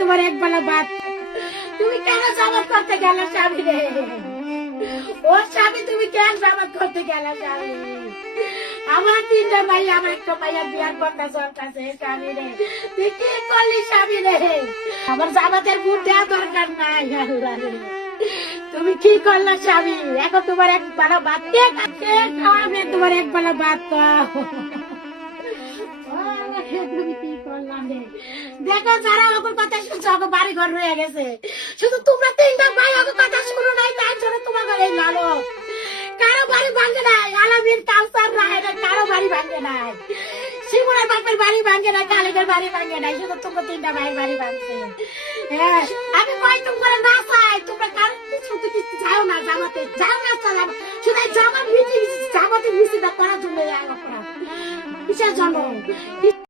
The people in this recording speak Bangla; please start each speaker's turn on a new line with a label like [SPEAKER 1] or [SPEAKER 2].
[SPEAKER 1] তোমার এক বেলা তুমি কেন করতে গেল স্বামী রে? স্বামী, তুমি কেন করতে গেল আমার তিনটা ভাই, আমার একটা বিয়ার স্বামী রে। তুই কি করলি স্বামী রে? আমার জামাতের বুট দেওয়া দরকার নাই। তুমি কি করল স্বামী? এখন তোমার এক বেলা ভাত কে তোমার এক বেলা ভাত? খাও তুমি কি করলাম রে? দেখো যারা ওকে কথা শুনছো ওকে বাড়ি ঘর রয়ে গেছে। শুধু তোমরা তিনটা ভাই ওকে কথা শুনো নাই তার জন্য তোমার ঘরে লালো কারও বাড়ি ভাঙে নাই আলামিন কাউসার রায় কারও বাড়ি ভাঙে নাই। শিমুরের বাপের বাড়ি ভাঙে নাই কালিদের বাড়ি ভাঙে নাই শুধু তোমরা তিনটা ভাইয়ের বাড়ি ভাঙছে। হ্যাঁ, আমি কই তোমরা না চাই তোমরা কারও তো কিছু যাও না জামাতে যাও না জামা শুধু এই জামা মিটি জামাতে মিটিটা করার জন্য কিসের জন্য?